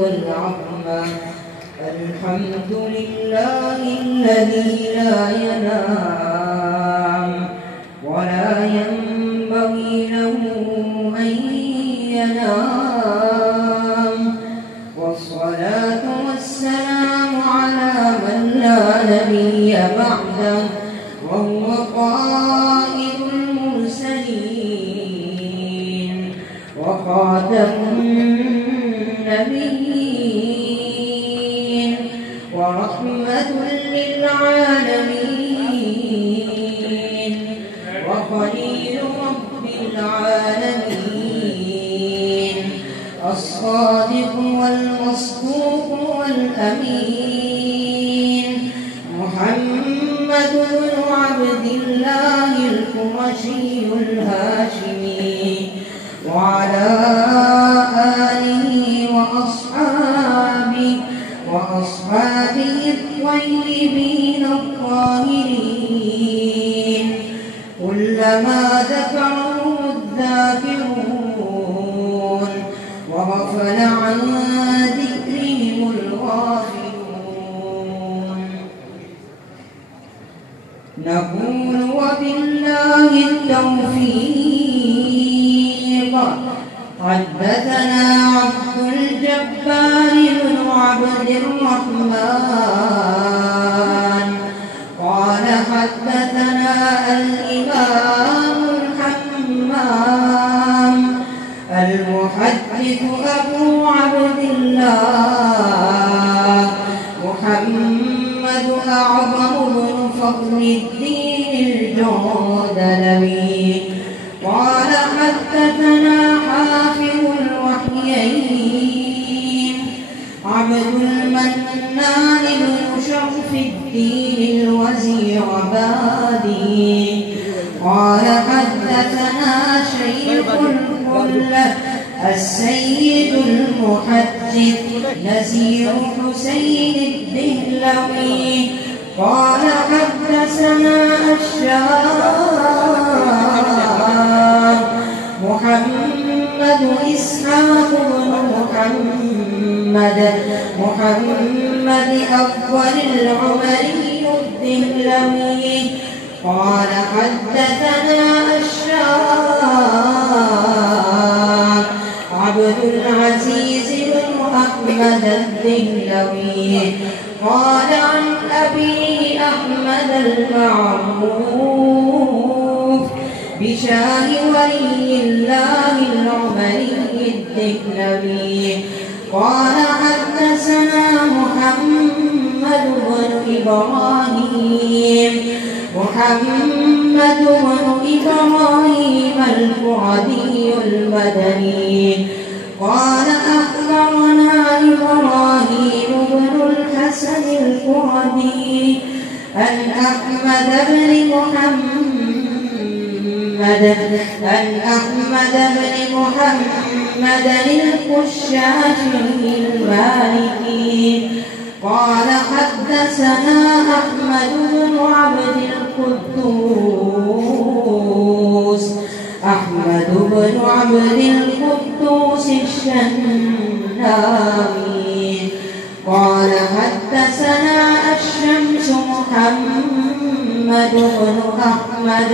والعظمى. الحمد لله الذي لا ينام ولا ينبغي له أن ينام، والصلاة والسلام على من لا نبي بعده وهو قائد المرسلين وخاتم النبيين ورحمة للعالمين وخليل رب العالمين، الصادق والمصدوق والأمين، محمد بن عبد الله القرشي الهاشمي وعلى آله وأصحابه الطيبين الطاهرين، كلما ذكرهم الذاكرون وغفل عن ذكرهم الغافلون. نقول وبالله التوفيق. حدثنا عبد الجبار بن عبد الرحمن قال حدثنا الإمام الحمام المحدث أبو عبد الله محمد أعظم بن فضل الدين الجودلوي قال حدثنا حافظ الوحيين عبد المنان بن شرف الدين الوزيربادي قال حدثنا شيخ القلة السيد المحدث نزير حسين الدهلوي قال حدثنا الشام محمد إسحاق بن محمد أول العمري الدهلوي قال حدثنا الشام عبد العزيز بن أحمد الدهلوي قال عن أبيه أحمد المعروف بشاه ولي الله العمري الدهلوي قال حدثنا محمد بن إبراهيم الفردي المدني قال أخبرنا إبراهيم بن الحسن الفردي أن أحمد بن محمد القشاشي المالكي قال حدثنا أحمد بن عبد القدوس الشناوي قال حدثنا الشمس محمد بن أحمد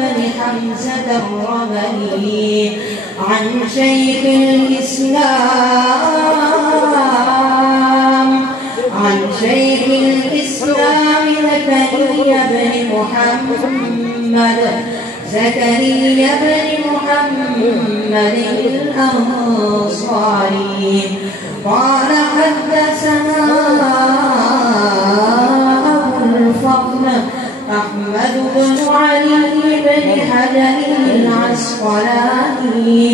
بن حمزة الرملي عن شيخ الإسلام زكريا بن محمد الأنصاري قال حدثنا أبو الفضل أحمد بن علي بن حجر العسقلاني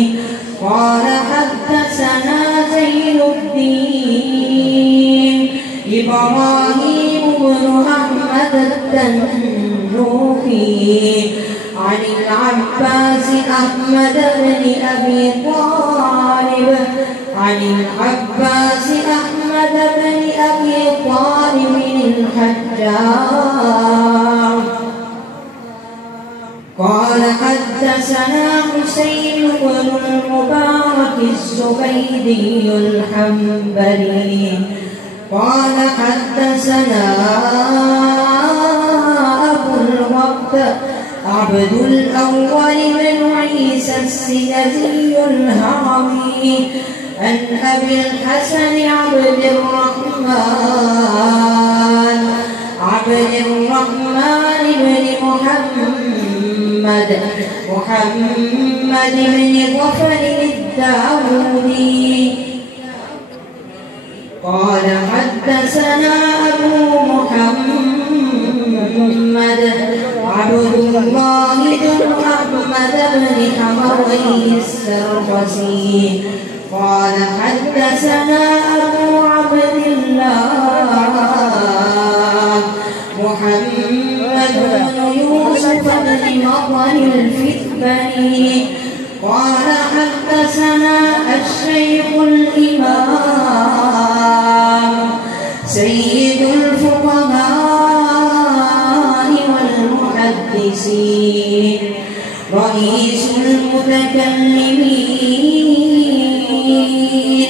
قال حدثنا زين الدين إبراهيم بن أحمد التنجوخي عن العباس أحمد بن أبي طالب الحجار قال حدثنا حسين بن المبارك الزبيدي الحنبلي قال حدثنا أبو الوقت عبد الأول بن عيسى السيدي الهروي عن أبي الحسن عبد الرحمن بن محمد بن ظفر الداودي قال حدثنا أبو محمد عبد الله بن أحمد بن حموي السرخسي قال حدثنا أبو عبد الله محمد بن يوسف بن مطر الفتبري قال حدثنا الشيخ الإمام سيد الفقهاء والمحدثين رئيس المتكلمين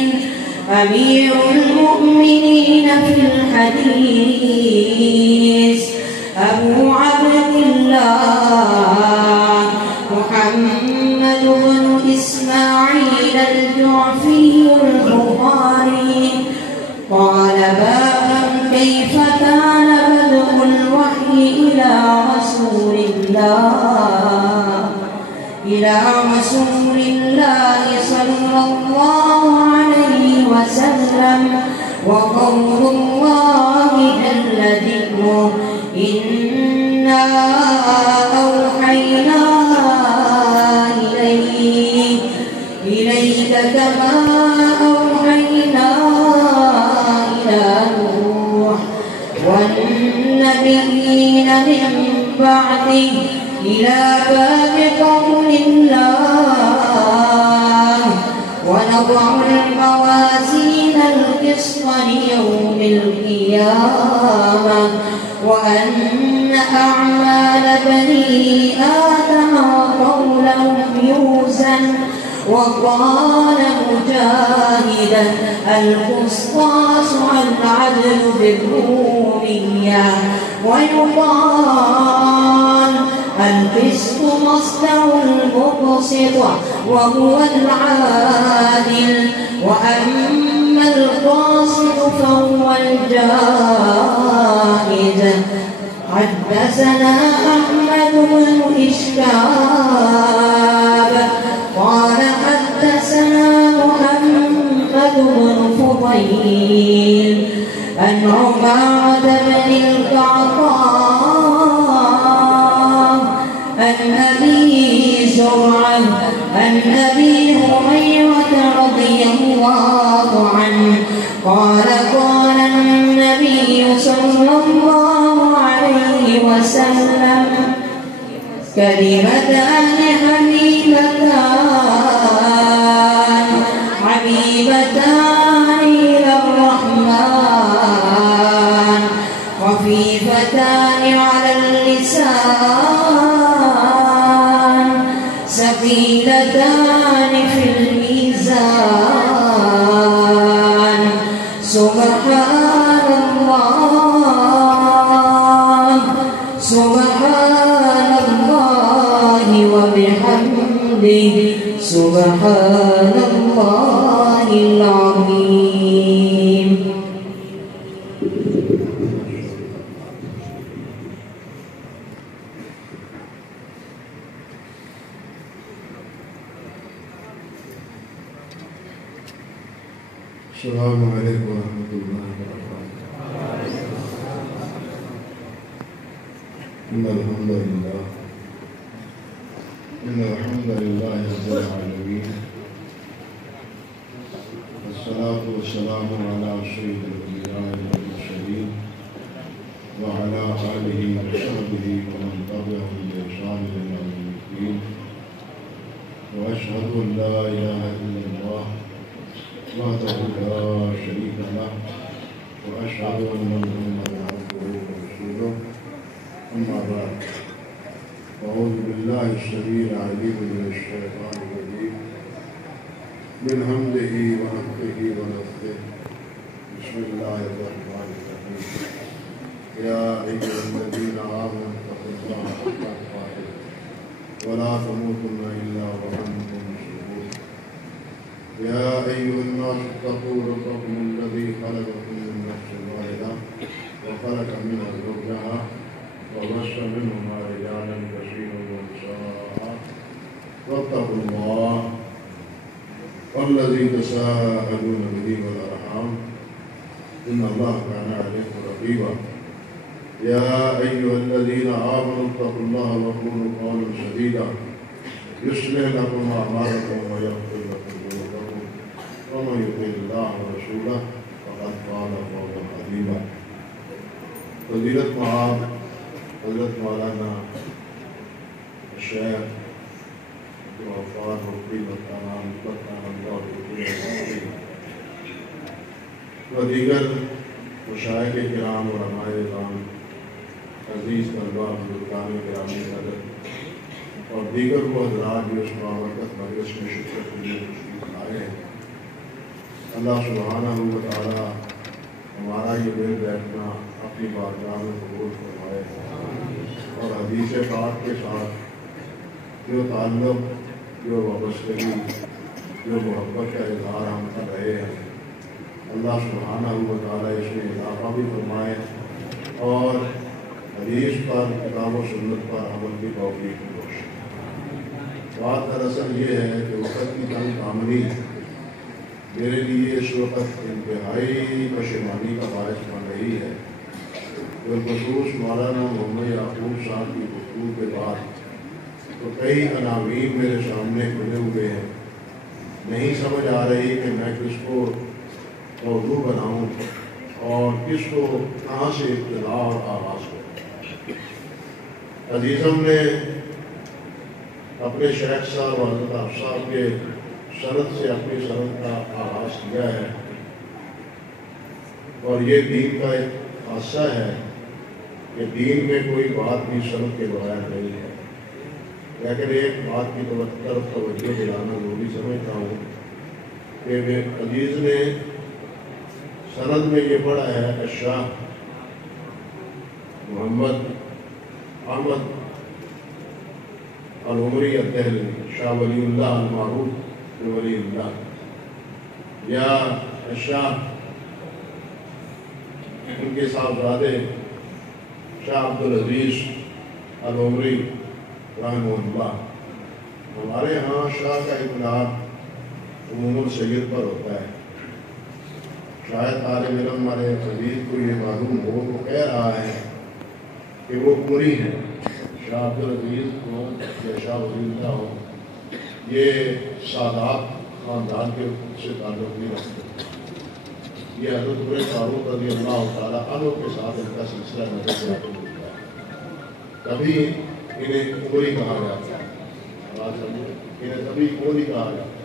أمير المؤمنين في الحديث أبو عبد الله محمد بن إسماعيل الجعفي البخاري قال بابا كيف كان بدء الوحي إلى رسول الله صلى الله عليه وسلم وقول الله جل ذكره إنا أوحينا إليك كما أوحينا إلى نوح والنبيين من بعده إلى باب قول الله ونضع الموازين القسط ليوم القيامة وأن أعمال بني آدم وقولهم يوزن وقال مجاهدا القسطاس العدل بالرومية ويقال القسط مصدر المقسط وهو العادل وأما القاسط فهو الجائز حدثنا أحمد بن إشكاب قال حدثنا محمد بن فضيل عن عبادة بن القعقاع عن أبي زرعة عن أبي هريرة رضي الله عنه قال قال النبي صلى الله عليه وسلم كلمتان حبيبتان إلى الرحمن خفيفتان على اللسان ثقيلتان في الميزان سبحان الله وبحمده سبحان الله العظيم. السلام عليكم ورحمة الله وبركاته. إن الحمد لله رب العالمين والصلاة والسلام على سيد الأنبياء والمرسلين وعلى آله وصحبه ومن تبعهم بإحسان إلى يوم الدين وأشهد أن لا إله إلا الله وحده لا شريك له وأشهد أن محمدا عبده ورسوله أما بعد أعوذ بالله بالله السميع العليم من الشيطان الرجيم من همزه ونفخه ونفثه بسم الله الرحمن الرحيم يا أيها الذين آمنوا اتقوا الله حق تقاته ولا تموتن إلا وأنتم مسلمون يا أيها الناس اتقوا ربكم الذي خلقكم من نفس واحدة وخلق منها زوجها وبث منهما رجالا كثيرا ونساء واتقوا الله والذي تساءلون به والأرحام إن الله كان عليكم رقيبا يا أيها الذين آمنوا اتقوا الله وقولوا قولا سديدا يصلح لكم أعمالكم ويغفر لكم ذنوبكم ومن يطع الله ورسوله فقد فاز فوزا عظيما. فضیلت معاذ حضرت مولانا الشیخ وفاد مفتی مکانا اللہ و دیگر مشائخ کرام اور علماء کرام عزیز طلباء بزرگان گرامی قدر اور دیگر وہ حضرات جو اس بابرکت مجلس میں شرکت کے لیے تشریف لائے ہیں، اللہ سبحانہ و تعالی ہمارا یہ مل بیٹھنا اپنی بارگاہ میں قبول فرمائے اور حدیث پاک کے ساتھ جو تعلق، جو وابستگی، جو محبت کا اظہار ہم کر رہے ہیں، اللہ سبحانہ و تعالی اس میں اضافہ بھی فرمائے اور حدیث پر، کتاب و سنت پر عمل کی توفیق بھی بخشے۔ بات دراصل یہ ہے کہ وقت کی تنگ دامنی میرے لیے اس وقت انتہائی پشیمانی کا باعث بن رہی ہے۔ بالخصوص مولانا محمد یعقوب صاحب کی گفتگو کے بعد تو کئی عناوین میرے سامنے کھلے ہوئے ہیں، نہیں سمجھ آ رہی کہ میں کس کو موضوع بناؤں اور کس کو کہاں سے ابتدا اور آغاز کروں۔ عزیزم نے اپنے شیخ صاحب اور حضرت حافظ صاحب کے سند سے اپنی سند کا آغاز کیا ہے اور یہ دین کا ایک خاصہ ہے کہ دین میں کوئی بات بھی سند کے بغیر نہیں ہے، لیکن ایک بات کی طرف توجہ دلانا ضروری سمجھتا ہوں کہ عزیز نے سند میں یہ پڑھا ہے شاہ محمد احمد العمری الدہلوی، شاہ ولی اللہ المعروف ولی اللہ، یا شاہ ان کے صاحبزادے شاہ عبدالعزیز العمری رحمہ اللہ۔ ہمارے ہاں شاہ کا اطلاق عموماً سید پر ہوتا ہے، شاید طالب علم ہمارے عزیز کو یہ معلوم ہو، وہ کہہ رہا ہے کہ وہ عمری ہیں، شاہ عبدالعزیز ہو یا شاہ ولی اللہ ہو، یہ سادات خاندان کے سے تعلق نہیں رکھتے، یہ حضرت عمر فاروق رضی اللہ تعالیٰ عنہ کے ساتھ ان کا سلسلہ نظر سے آتے ملتا ہے، تبھی انہیں عمری کہا جاتا ہے، انہیں تبھی عمری کہا جاتا ہے۔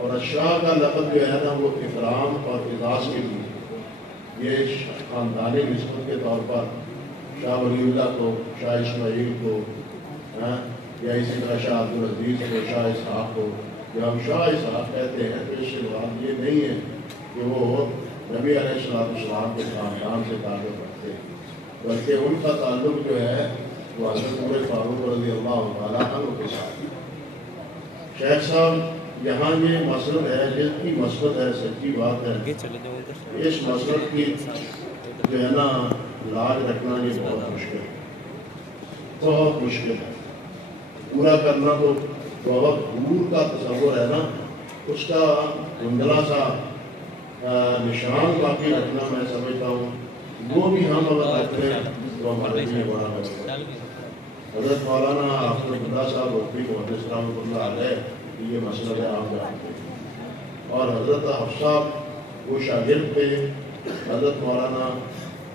اور شاہ کا لقب جو ہے نا وہ اکرام اور اعزاز کے لیے، یہ خاندانی نسبت کے طور پر شاہ ولی اللہ کو، شاہ اسماعیل کو، یا اسی طرح شاہ عبدالعزیز کو، شاہ اسحاق کو، جب ہم شاہ اسحاق کہتے ہیں تو اس سے مراد یہ نہیں ہے کہ وہ نبی علیہ السلام کے خاندان سے تعلق رکھتے ہیں، بلکہ ان کا تعلق جو ہے وہ حضرت عمر فاروق رضی اللہ تعالیٰ عنہ کے ساتھ۔ شیخ صاحب یہاں یہ مسلط ہے جس کی مسلط ہے، سچی بات ہے، اس مسلط کی جو ہے نا لاج رکھنا یہ بہت مشکل ہے، بہت مشکل ہے، پورا کرنا تو بہت دور کا تصور ہے نا، اس کا دھندلا سا نشان باقی رکھنا میں سمجھتا ہوں وہ بھی ہم اگر رکھتے ہیں تو ہمارے لیے بڑا ہے۔ حضرت مولانا حافظ اللہ صاحب وفی محدث رحمۃ اللہ علیہ یہ مسئلہ عام جانتے ہیں، اور حضرت حافظ صاحب وہ شاگرد تھے حضرت مولانا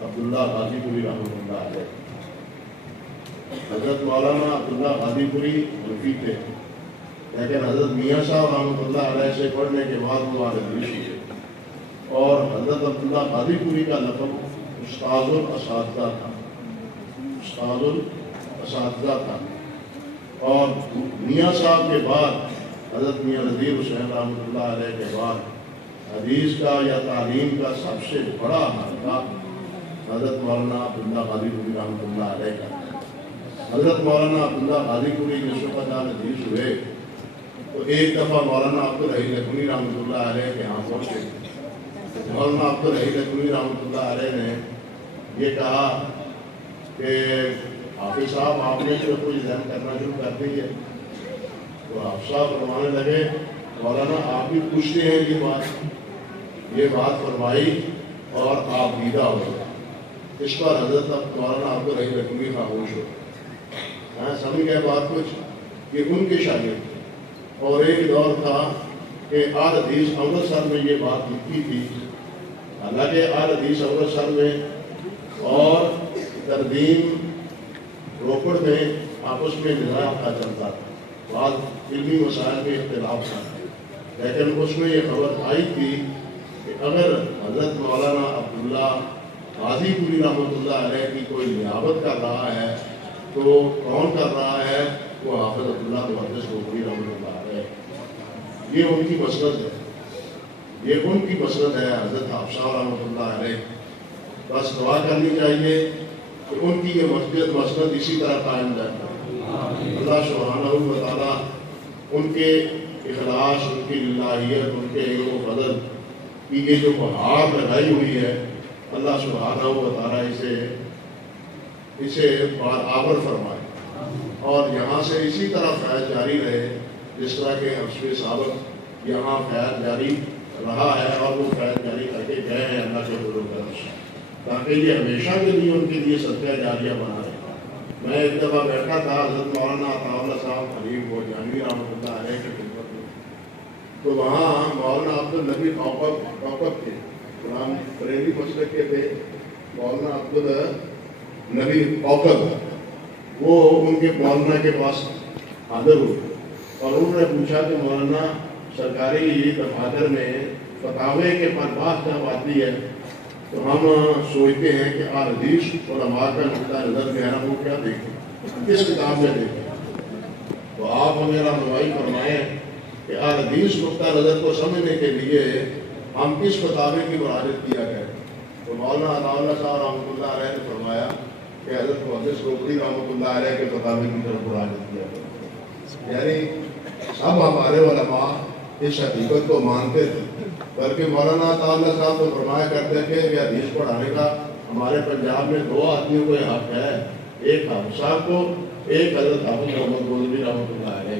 عبداللہ غازی پوری رحمۃ اللہ علیہ، حضرت مولانا عبداللہ غازی پوری وفی تھے، لیکن حضرت میاں صاحب رحمۃ اللہ علیہ سے پڑھنے کے بعد وہ عالم ہوئے، اور حضرت عبداللہ غازی پوری کا لقب استاذ الاساتذہ تھا، استاذ الاساتذہ تھا، اور میاں صاحب کے بعد حضرت میاں نذیر حسین رحمۃ اللہ علیہ کے بعد حدیث کا یا تعلیم کا سب سے بڑا حلقہ حضرت مولانا عبداللہ غازی پوری رحمۃ اللہ علیہ کا. حضرت مولانا عبداللہ غازی پوری جس وقت جہاں حدیث ہوئے تو ایک دفعہ مولانا عبدالحی لکھنوی رحمۃ اللہ علیہ کے ہاں پہنچے. مولانا عبدالحی لکھنوی رحمۃ اللہ علیہ نے یہ کہا کہ حافظ صاحب آپ نے جو کوئی ذہن کرنا شروع کر دی ہے. تو حافظ صاحب فرمانے لگے مولانا آپ بھی پوچھتے ہیں یہ بات فرمائی اور آپ دیدہ ہو گئے. اس پر حضرت مولانا عبدالحی لکھنوی خاموش ہو. سمجھ گئے بات کچھ کہ ان کے شاگرد تھے اور ایک دور تھا کہ آل حدیث امرتسر میں یہ بات لکھی تھی. حالانکہ آل حدیث امرتسر میں اور تردیم روپڑ میں آپس میں نظام کا چلتا تھا. بعض علمی مسائل میں اختلاف تھا لیکن اس میں یہ خبر آئی تھی کہ اگر حضرت مولانا عبداللہ غازی پوری رحمۃ اللہ علیہ کی کوئی نیابت کر رہا ہے تو کون کر رہا ہے؟ وہ حافظ عبداللہ محدث روپڑی رحمۃ اللہ علیہ. یہ ان کی مسند ہے, یہ ان کی مسند ہے حضرت حافظ صاحب رحمۃ اللہ علیہ. بس دعا کرنی چاہیے کہ ان کی یہ مسند اسی طرح قائم رہتا ہے. اللہ سبحانہ و تعالیٰ ان کے اخلاص, ان کی للہیت, ان کے علم و فضل کی یہ جو بہار لگائی ہوئی ہے اللہ سبحانہ و تعالیٰ اسے آور فرمائے اور یہاں سے اسی طرح فیض جاری رہے جس طرح کے حفظ سابق یہاں فیض جاری رہا ہے اور وہ فیض جاری کر کے گئے ہیں اللہ کے فضل و کرم سے, تاکہ یہ ہمیشہ کے لیے ان کے لیے صدقہ جاریہ بنا رہے. میں ایک دفعہ بیٹھا تھا حضرت مولانا عطا اللہ صاحب حبیب و جانوی رحمۃ اللہ علیہ کی خدمت میں, تو وہاں مولانا عبدالنبی اوقف تھے, قرآن بریلوی مسلک کے تھے. مولانا عبدالنبی اوقف وہ ان کے مولانا کے پاس حاضر ہوئے اور انہوں نے پوچھا کہ مولانا سرکاری دفاتر میں فتاوے کے پر بات جب آتی ہے تو ہم سوچتے ہیں کہ آل حدیث علماء کا نقطہ نظر جو ہے نا وہ کیا دیکھیں, کس کتاب میں دیکھیں. تو آپ ہمیں رہنمائی فرمائیں کہ آل حدیث نقطہ نظر کو سمجھنے کے لیے ہم کس فتاوے کی مراجعت کیا کریں. تو مولانا عطا اللہ صاحب رحمۃ اللہ علیہ نے فرمایا کہ حضرت محدث روپڑی رحمۃ اللہ علیہ کے فتاوے کی طرف مراجعت کیا کریں. یعنی سب ہمارے علماء اس حقیقت کو مانتے تھے, بلکہ مولانا عطا اللہ صاحب تو فرمایا کرتے تھے کہ حدیث پڑھانے کا ہمارے پنجاب میں 2 آدمیوں کو حق ہے, ایک حافظ صاحب کو, ایک حضرت حافظ محمد گولوی رحمۃ اللہ علیہ.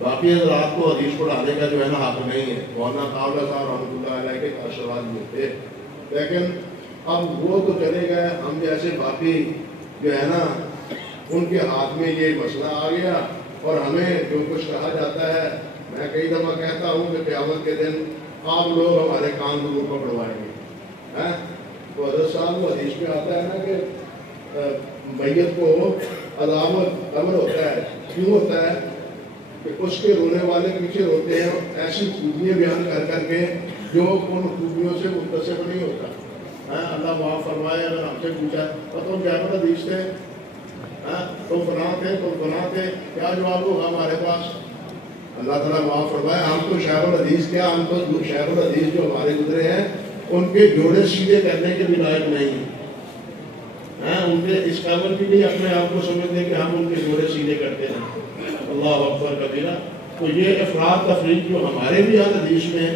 باقی حضرات کو حدیث پڑھانے کا جو ہے نا حق نہیں ہے. مولانا عطا اللہ صاحب رحمۃ اللہ علیہ کے آشرواد میں تھے, لیکن اب وہ تو چلے گئے, ہم جیسے باقی جو ہے نا ان کے ہاتھ میں یہ مسئلہ آ گیا اور ہمیں جو کچھ کہا جاتا ہے, میں کئی دفعہ کہتا ہوں کہ قیامت کے دن آپ لوگ ہمارے کان ضرور پکڑوائیں گے. تو حضرت صاحب وہ حدیث میں آتا ہے نا کہ میت کو عذاب قبر ہوتا ہے. کیوں ہوتا ہے؟ کہ اس کے رونے والے پیچھے روتے ہیں ایسی خوبیاں بیان کر کر کے جو ان خوبیوں سے متصف نہیں ہوتا. اللہ معاف فرمائے, اگر ہم سے پوچھا تو تم کیا پتہ حدیث تھے, تم فلاں تھے, تم فلاں تھے, کیا جواب ہوگا ہمارے پاس؟ اللہ تعالیٰ معاف فرمائے, ہم تو شیخ الحدیث کیا, ہم تو شیخ الحدیث جو ہمارے گزرے ہیں ان کے جوڑے سیدھے کرنے کے بھی لائق نہیں ہیں. ان کے اس قابل بھی نہیں اپنے آپ کو سمجھتے کہ ہم ان کے جوڑے سیدھے کرتے ہیں. اللہ اکبر کبیرہ. تو یہ افراد تفریق جو ہمارے بھی آل حدیث میں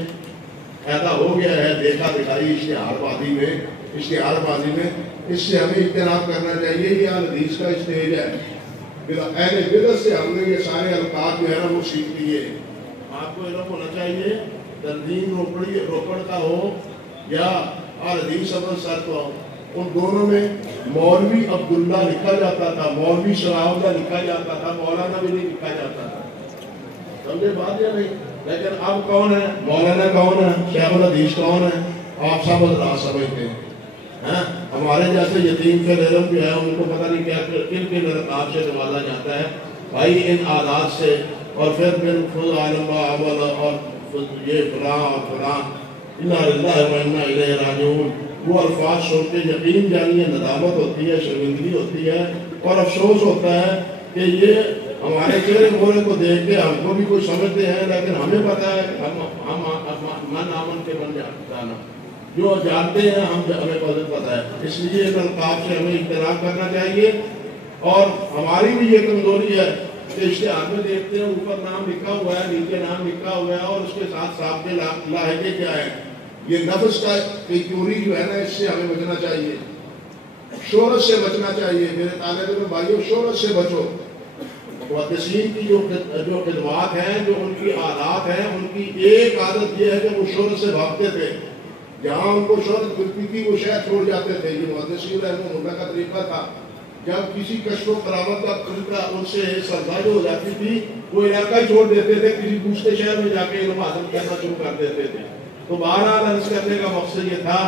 پیدا ہو گیا ہے, دیکھا دکھائی اشتہار بازی میں, اس سے ہمیں اجتناب کرنا چاہیے. یہ آل حدیث کا اسٹیج ہے. اہل بدعت سے ہم نے یہ سارے القاب جو ہے نا وہ سیکھ لیے. آپ کو علم ہونا چاہیے تنظیم روپڑ کا ہو یا آل حدیث امرتسر کا ہو, ان دونوں میں مولوی عبداللہ لکھا جاتا تھا, مولوی صلاح اللہ لکھا جاتا تھا, مولانا بھی نہیں لکھا جاتا تھا. سمجھے بات یا نہیں؟ لیکن اب کون ہے مولانا, کون ہے شیخ الحدیث, کون ہے آپ سب حضرات سمجھتے ہیں. ہمارے جیسے یتیم کے علم جو ہے ان کو پتہ نہیں کیا کن کن القاب سے نوازا جاتا ہے بھائی, ان آلات سے. اور پھر خود عالم اول اور یہ فلاں اور فلاں, انا للہ و انا الیہ راجعون, وہ الفاظ سن کے یقین جانیے ندامت ہوتی ہے, شرمندگی ہوتی ہے اور افسوس ہوتا ہے کہ یہ ہمارے چہرے مہرے کو دیکھ کے ہم کو بھی کوئی سمجھتے ہیں، لیکن ہمیں پتا ہے کہ ہم من آمن کے بن جانا، جو جانتے ہیں ہمیں پتا ہے. اس لیے ان القاب سے ہمیں اجتناب کرنا چاہیے. اور ہماری بھی یہ کمزوری ہے کہ اشتہار میں دیکھتے ہیں اوپر نام لکھا ہوا ہے، نیچے نام لکھا ہوا ہے، اور اس کے ساتھ سابقے لاحقے کیا ہے. یہ نفس کا چوری جو ہے نا، اس سے ہمیں بچنا چاہیے، شہرت سے بچنا چاہیے. میرے طالب علم بھائیوں، شہرت سے بچو. محدثین کی جو خدمات ہیں، جو ان کی عادات ہیں، ان کی ایک عادت یہ ہے کہ وہ شہرت سے بھاگتے تھے. جہاں ان کو شہرت ملتی تھی وہ شہر چھوڑ جاتے تھے. یہ محدثین رحمہ اللہ کا طریقہ تھا. جب کسی کشف و کرامت کا طریقہ ان سے سرزد ہو جاتی تھی، وہ علاقہ ہی چھوڑ دیتے تھے، کسی دوسرے شہر میں جا کے علم حاصل کرنا شروع کر دیتے تھے. تو بہرحال عرض کرنے کا مقصد یہ تھا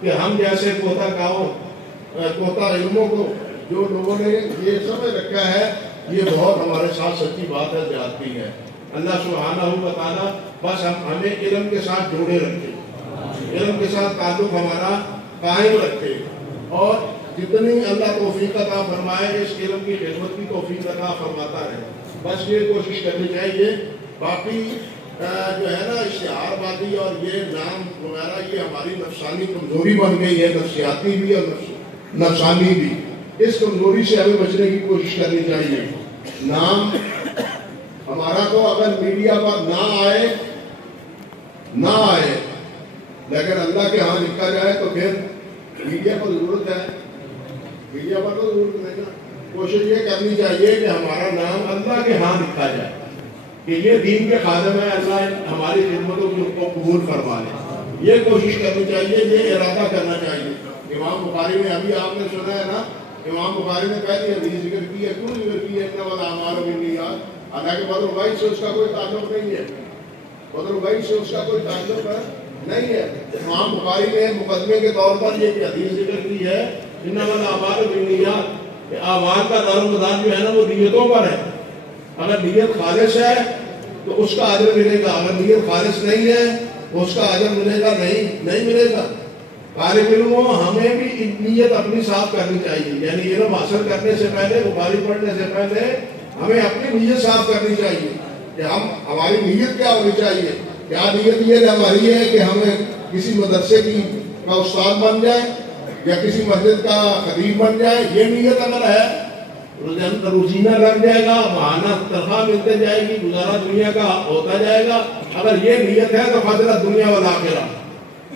کہ ہم جیسے کوتا علموں کو جو لوگوں نے یہ سمجھ رکھا ہے، یہ بہت ہمارے ساتھ سچی بات ہے، زیادتی ہے. اللہ سبحانہ و تعالیٰ بس ہمیں علم کے ساتھ جوڑے رکھے، علم کے ساتھ تعلق ہمارا قائم رکھے، اور جتنی اللہ توفیق عطا فرمائے اس علم کی خدمت کی توفیق عطا فرماتا رہے. بس یہ کوشش کرنی چاہیے. باقی جو ہے نا اشتہار بازی اور یہ نام وغیرہ، یہ ہماری نفسانی کمزوری بن گئی ہے، نفسیاتی بھی اور نفسانی بھی. اس کمزوری سے ہمیں بچنے کی کوشش کرنی چاہیے. نام ہمارا تو اگر میڈیا پر نہ آئے لیکن اللہ کے ہاں لکھا جائے تو پھر میڈیا پر ضرورت ہے. میڈیا پر تو ضرورت نہیں نا. کوشش یہ کرنی چاہیے کہ ہمارا نام اللہ کے ہاں لکھا جائے کہ یہ دین کے خادم ہے، اللہ ہماری خدمتوں کو قبول فرما لے. یہ کوشش کرنی چاہیے، یہ ارادہ کرنا چاہیے. امام بخاری نے ابھی آپ نے سنا ہے نا، امام بخاری نے پہلی حدیث ذکر کی ہے. کیوں ذکر کی ہے؟ انما الاعمال بالنیات. حالانکہ بدر الغیب سے اس کا کوئی تعلق نہیں ہے، بدر الغیب سے اس کا کوئی تعلق نہیں ہے. امام بخاری نے مقدمے کے طور پر یہ حدیث ذکر کی ہے، انما الاعمال بالنیات، کہ اعمال کا دار و مدار جو ہے نا وہ نیتوں پر ہے. اگر نیت خالص ہے تو اس کا اجر ملے گا، اگر نیت خالص نہیں ہے تو اس کا اجر ملے گا نہیں ملے گا. طالب علموں، ہمیں بھی نیت اپنی صاف کرنی چاہیے. یعنی علم حاصل کرنے سے پہلے، بخاری پڑھنے سے پہلے ہمیں اپنی نیت صاف کرنی چاہیے کہ ہماری نیت کیا ہونی چاہیے. کیا نیت یہ ہماری ہے کہ ہمیں کسی مدرسے کا استاد بن جائے یا کسی مسجد کا خطیب بن جائے؟ یہ نیت اگر ہے، روزینہ لگ جائے گا، ماہانہ تنخواہ ملتے جائے گی، گزارا دنیا کا ہوتا جائے گا. اگر یہ نیت ہے تو فضل دنیا والآخرہ.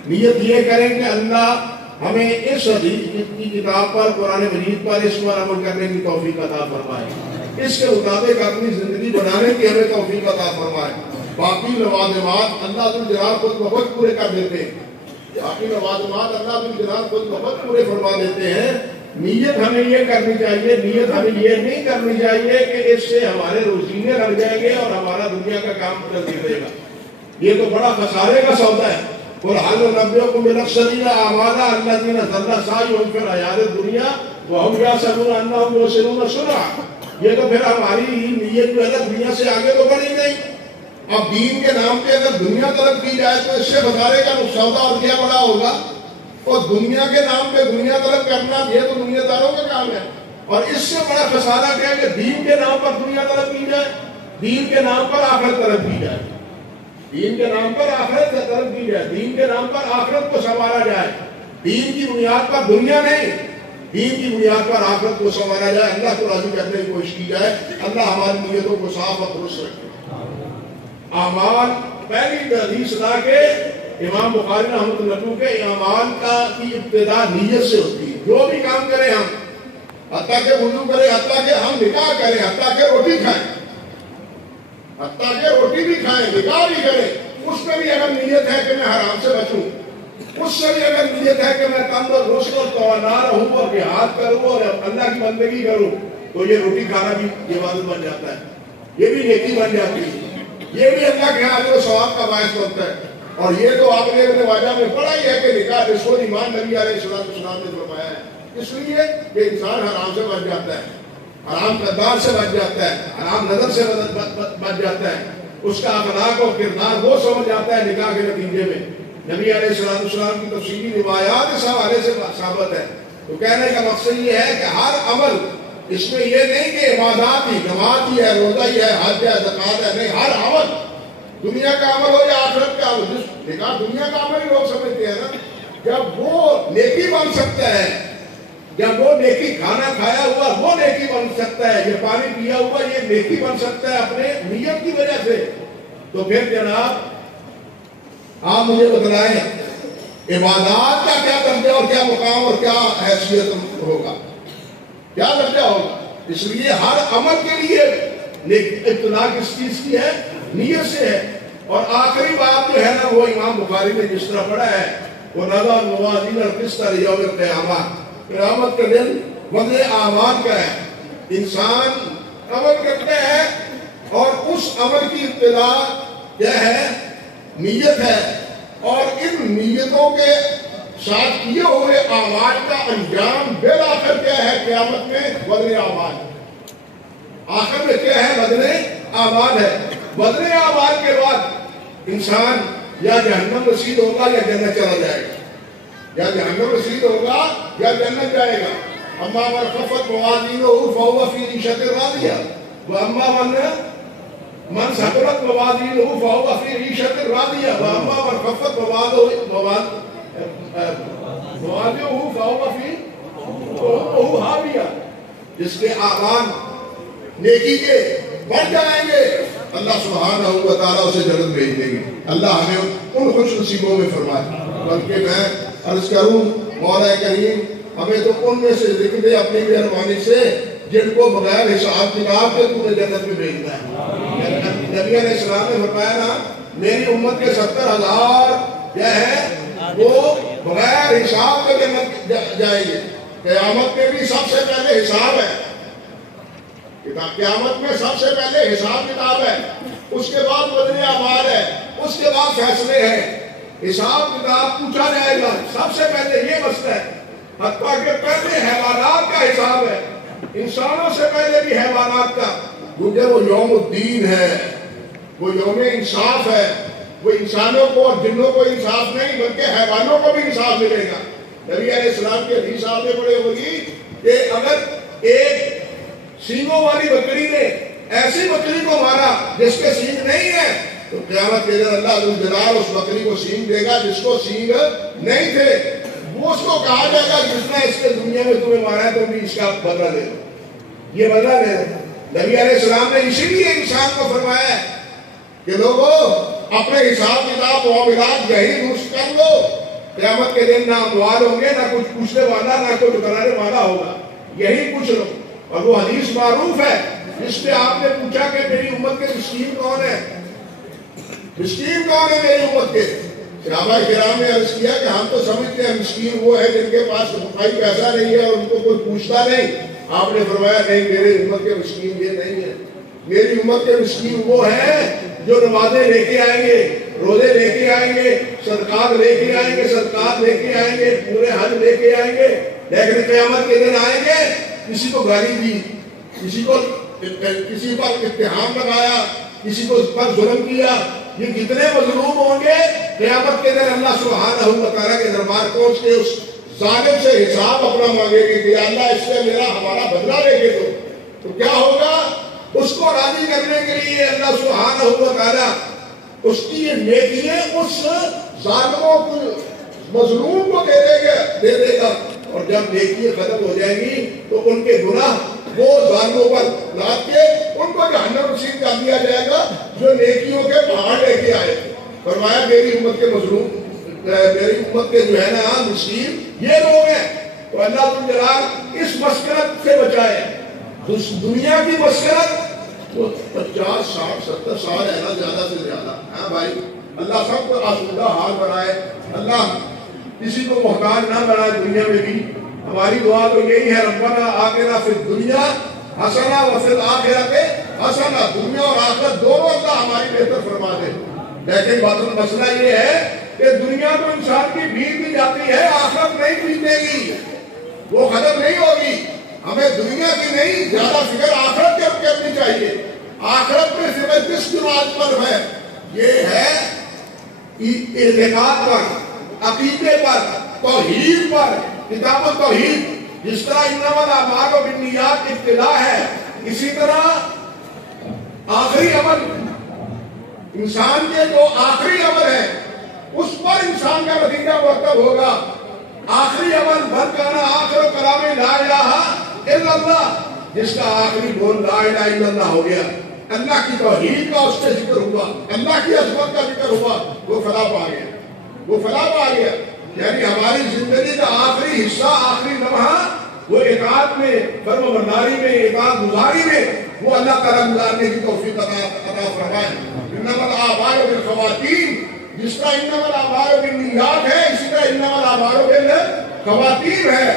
نیت یہ کریں کہ اللہ ہمیں اس حدیث کی کتاب پر، قرآن مجید پر، اس پر عمل کرنے کی توفیق عطا فرمائے، اس کے مطابق اپنی زندگی بنانے کی ہمیں توفیق عطا فرمائے. باقی لوازمات اللہ ذوالجلال خود بخود پورے کر دیتے ہیں. باقی لوازمات اللہ ذوالجلال خود بخود پورے فرما دیتے ہیں. نیت ہمیں یہ کرنی چاہیے، نیت ہمیں یہ نہیں کرنی چاہیے کہ اس سے ہمارے روزینے لگ جائیں گے اور ہمارا دنیا کا کام کر دے گا. یہ تو بڑا خسارے کا سودا ہے. اور حل نبیکم بالاخسرین اعمالا الذین ضل سعیہم فی الحیاۃ الدنیا وہم یحسبون انہم یحسنون صنعا. یہ تو پھر ہماری نیت جو ہے دنیا سے آگے تو بڑھی نہیں. اب دین کے نام پہ اگر دنیا طلب کی جائے تو اس سے خسارے کا سودا اور کیا بڑا ہوگا. اور دنیا کے نام پہ دنیا طلب کرنا یہ تو دنیا داروں کا کام ہے. اور اس سے بڑا خسارہ کیا ہے کہ دین کے نام پر دنیا طلب کی جائے، دین کے نام پر آخرت طلب کی جائے، دین کے نام پر آخرت طلب کی جائے، دین کے نام پر آخرت کو سنوارا جائے. دین کی بنیاد پر دنیا نہیں، دین کی بنیاد پر آخرت کو سنوارا جائے. اللہ کو راضی کرنے کی کوشش کی جائے. اللہ ہماری نیتوں کو صاف اور درست رکھے. اعمال، پہلی حدیث لا کے امام بخاری رحمۃ اللہ کے اعمال کی ابتدا نیت سے ہوتی ہے. جو بھی کام کریں ہم، حتیٰ کہ وضو کریں، حتیٰ کہ ہم نکاح کریں، حتیٰ کہ روٹی کھائیں، حتیٰ کہ روٹی بھی کھائیں، نکاح بھی کریں، اس میں بھی اگر نیت ہے کہ میں حرام سے بچوں، اس سے بھی اگر نیت ہے کہ میں تندرست اور توانا رہوں اور جہاد کروں اور اللہ کی بندگی کروں، تو یہ روٹی کھانا بھی عبادت بن جاتا ہے، یہ بھی نیکی بن جاتی ہے، یہ بھی اللہ کے اجر و ثواب کا باعث بنتا ہے. اور یہ تو آپ نے ابن ماجہ میں پڑھا ہی ہے کہ نکاح رسول ایمان نبی علیہ السلام نے فرمایا ہے. اس لیے کہ انسان حرام سے بچ جاتا ہے، حرام کردار سے بچ جاتا ہے، حرام نظر سے بچ جاتا ہے، اس کا اخلاق اور کردار وہ سمجھ جاتا ہے نکاح کے نتیجے میں. نبی علیہ السلام کی تفصیلی روایات اس حوالے سے ثابت ہے. تو کہنے کا مقصد یہ ہے کہ ہر عمل اس میں یہ نہیں کہ عبادات ہی، نماز ہی ہے، روزہ ہی ہے، حج ہے، زکات ہے، نہیں، ہر عمل، دنیا کا عمل ہو یا آخرت کا عمل، لیکن دنیا کا عمل ہی لوگ سمجھتے ہیں نا، جب وہ نیکی بن سکتا ہے، جب وہ نیکی کھانا کھایا ہوا وہ نیکی بن سکتا ہے، یہ پانی پیا ہوا یہ نیکی بن سکتا ہے اپنے نیت کی وجہ سے، تو پھر جناب آپ مجھے بتلائیں عبادات کا کیا درجہ اور کیا مقام اور کیا حیثیت ہوگا، کیا درجہ ہوگا؟ اس لیے ہر عمل کے لیے ابتدا کس چیز کی ہے؟ نیت سے ہے۔ اور آخری بات جو ہے نا وہ امام بخاری نے جس طرح پڑھا ہے، وہ نظر موازین القسط لیوم القیامہ، قیامت کا دن وزن اعمال کا ہے، انسان عمل کرتا ہے اور اس عمل کی ابتدا کیا ہے؟ نیت ہے، اور ان نیتوں کے ساتھ کیے ہوئے اعمال کا انجام بالآخر کیا ہے؟ قیامت میں وزن اعمال، آخر میں کیا ہے؟ وزن اعمال ہے۔ وزن اعمال کے بعد انسان یا جہنم رسید ہوگا یا جنت چلا جائے گا، یا جہنم رسید ہوگا یا جنت جائے گا۔ اما من خفت موازینہ فہو فی عیشۃ راضیہ واما من ثقلت موازینہ فہو فی عیشۃ راضیہ واما من خفت موازینہ فہو فی ہاویہ۔ جس کے اعمال نیکی کے بڑھ جائیں گے اللہ سبحانہ و تعالیٰ اسے جنت بھیج دیں گے۔ اللہ ہمیں ان خوش نصیبوں میں فرمائے۔ بلکہ میں عرض کروں مولا کریم ہمیں تو ان میں سے ذکر دے اپنی مہربانی سے جن کو بغیر حساب کتاب کے تو نے جنت میں بھیجنا ہے۔ نبی علیہ السلام نے فرمایا نا میری امت کے 70,000 کیا ہے وہ بغیر حساب کے جنت جائیں گے۔ قیامت میں بھی سب سے پہلے حساب ہے، قیامت میں سب سے پہلے حساب کتاب ہے، اس کے بعد وزن اعمال ہے، اس کے بعد فیصلے ہیں۔ حساب کتاب پوچھا جائے گا سب سے پہلے یہ مسئلہ ہے، حتیٰ کہ پہلے حیوانات کا حساب ہے، انسانوں سے پہلے بھی حیوانات کا، کیونکہ وہ یوم الدین ہے، وہ یوم انصاف ہے، وہ انسانوں کو اور جنوں کو انصاف نہیں بلکہ حیوانوں کو بھی انصاف ملے گا۔ نبی علیہ السلام کے حدیث آپ نے پڑھے ہوگی کہ اگر ایک سینگوں والی بکری نے ایسی بکری کو مارا جس کے سینگ نہیں ہے تو قیامت کے دن اللہ ذوالجلال اس بکری کو سینگ دے گا جس کو سینگ نہیں تھے، وہ اس کو کہا جائے گا جس نے اس کے دنیا میں تمہیں مارا ہے تو بھی اس کا بدلہ لے لو، یہ بدلہ لے لو۔ نبی علیہ السلام نے اسی لیے انسان کو فرمایا ہے کہ لوگو اپنے حساب کتاب معاملات یہی درست کر لو، قیامت کے دن نہ اموال ہوں گے، نہ کچھ پوچھنے والا، نہ کوئی ٹکرانے والا ہوگا، یہی پوچھ لو۔ اور وہ حدیث معروف ہے جس میں آپ نے پوچھا کہ میری امت کے مسکین کون ہے، مسکین کون ہے میری امت کے؟ صحابہ کرام نے عرض کیا کہ ہم تو سمجھتے ہیں مسکین وہ ہے جن کے پاس کوئی پیسہ نہیں ہے اور ان کو کوئی پوچھتا نہیں۔ آپ نے فرمایا نہیں، میری امت کے مسکین یہ نہیں ہے، میری امت کے مسکین وہ ہیں جو نمازیں لے کے آئیں گے، روزے لے کے آئیں گے، صدقات لے کے آئیں گے، صدقات لے کے آئیں گے، پورے حج لے کے آئیں گے، لیکن قیامت کے دن آئیں گے کسی کو گالی دی، کسی پر اتہام لگایا، کسی کو پر ظلم کیا، یہ کتنے مظلوم ہوں گے قیامت کے دن اللہ سبحانہ و تعالیٰ کے دربار پہنچ کے اس ظالم سے حساب اپنا مانگے گے کہ اللہ اس سے میرا ہمارا بدلہ لے کے دو، تو کیا ہوگا؟ اس کو راضی کرنے کے لیے اللہ سبحانہ و تعالیٰ اس کی نیکیاں اس ظالموں کو مظلوم کو دے دے گا، اور جب نیکیاں ختم ہو جائیں گی تو ان کے گناہ وہ ظالموں پر لاد کے ان کو جہنم رسید کر دیا جائے گا جو نیکیوں کے پہاڑ لے کے آئے۔ فرمایا میری امت کے مظلوم، میری امت کے جو ہے نا مسکین یہ لوگ ہیں۔ تو اللہ تعالیٰ اس مسکنت سے بچائے، دنیا کی مسکنت وہ 50 60 70 سال ہے نا، زیادہ سے زیادہ، ہاں بھائی، اللہ سب کو آسودہ حال بنائے، اللہ کسی کو محتاج نہ بنائے دنیا میں بھی۔ ہماری دعا تو یہی ہے ربنا آتنا فی الدنیا حسنہ وفی الآخرۃ حسنہ، دنیا اور آخرت دونوں اللہ ہماری بہتر فرما دے۔ لیکن مسئلہ یہ ہے کہ دنیا تو انسان کی بیت بھی جاتی ہے، آخرت نہیں بیتے گی، وہ ختم نہیں ہوگی۔ ہمیں دنیا کی نہیں زیادہ فکر آخرت کے کرنی چاہیے۔ آخرت میں فکر کس بنیاد پر ہے؟ یہ ہے اعتقاد پر، عقیدے پر، توحید پر، کتاب و توحید جس طرح انما الاعمال بالنیات ابتدا ہے، اسی طرح آخری عمل انسان کے جو آخری عمل ہے اس پر انسان کا نتیجہ مرتب ہوگا۔ آخری عمل من کانا آخر کلام لا الہ الا اللہ، جس کا آخری بول لا الہ الا اللہ ہو گیا، اللہ کی توحید کا اس سے ذکر ہوا، اللہ کی عظمت کا ذکر ہوا، وہ فلاح پا گیا، وہ فلاح پا گیا۔ یعنی ہماری زندگی کا آخری حصہ، آخری لمحہ وہ اطاعت میں، فرما برداری میں، اطاعت گزاری میں وہ اللہ تعالیٰ گزارنے کی توفیق عطا فرمائے۔ انما الاعمال بالخواتیم، جس طرح انما الاعمال بالنیات ہے، اسی طرح انما الاعمال بالخواتیم ہے۔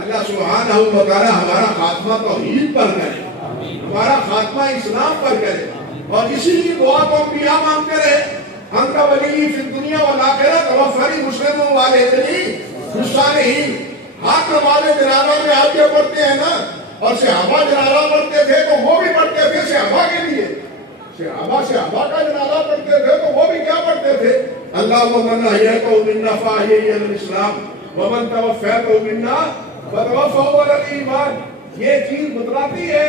اللہ سبحانہ و تعالیٰ ہمارا خاتمہ توحید پر کرے، ہمارا خاتمہ اسلام پر کرے، اور اسی لیے دعا کو انبیاء مانگتے رہے، انت ولی فی الدنیا والآخرہ توفنی مسلما والحقنی بالصالحین۔ ہاتھ نماز جنازہ میں آپ جو پڑھتے ہیں نا، اور صحابہ جنازہ پڑھتے تھے تو وہ بھی پڑھتے تھے صحابہ کے لیے، صحابہ کا جنازہ پڑھتے تھے تو وہ بھی کیا پڑھتے تھے؟ اللہم من احییتہ منا فاحیہ علی الاسلام ومن توفیتہ منا فتوفہ علی الایمان۔ یہ چیز بتلاتی ہے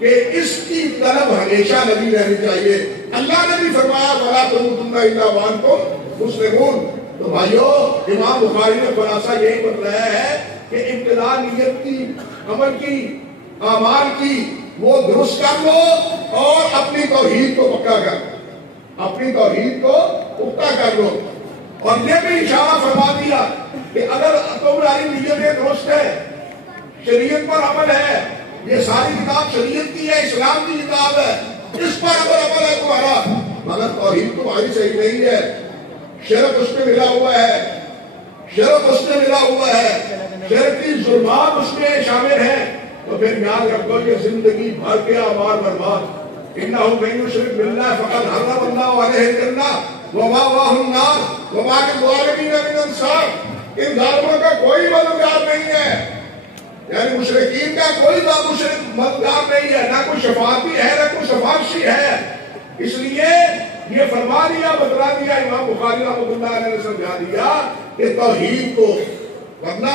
کہ اس کی طلب ہمیشہ لگی رہنی چاہیے۔ اللہ نے بھی فرمایا وَلَا تَمُوتُنَّ إِلَّا وَأَنْتُم مُسْلِمُونَ۔ تو بھائیو، امام بخاری نے خلاصہ یہی بتلایا ہے کہ ابتدا نیت کی، عمل کی، اعمال کی وہ درست کر لو اور اپنی توحید کو پکا کر لو، اپنی توحید کو پختہ کر لو۔ اور یہ بھی اشارہ فرما دیا کہ اگر تمہاری نیتیں درست ہے، شریعت پر عمل ہے، یہ ساری کتاب شریعت کی ہے، اسلام کی کتاب ہے، اس پر اگر عمل ہے تمہارا، مگر توحید تمہاری صحیح نہیں ہے، شرک اس میں ملا ہوا ہے، شرک اس میں ملا ہوا ہے، شرک کی ظلمات اس میں شامل ہیں، تو پھر یاد رکھو یہ زندگی بھر کے اعمال برباد۔ انہ من یشرک باللہ فقد حرم اللہ علیہ الجنہ ومأواہ النار وما للظالمین من انصار۔ ان ظالموں کا کوئی مددگار نہیں ہے، یعنی مشرکین کا کوئی مددگار نہیں ہے، نہ کوئی شفاعتی ہے نہ کوئی سفارشی ہے۔ اس لیے یہ فرما دیا، بتلا دیا، امام بخاری رحمۃ اللہ علیہ نے سمجھا دیا کہ توحید کو، ورنہ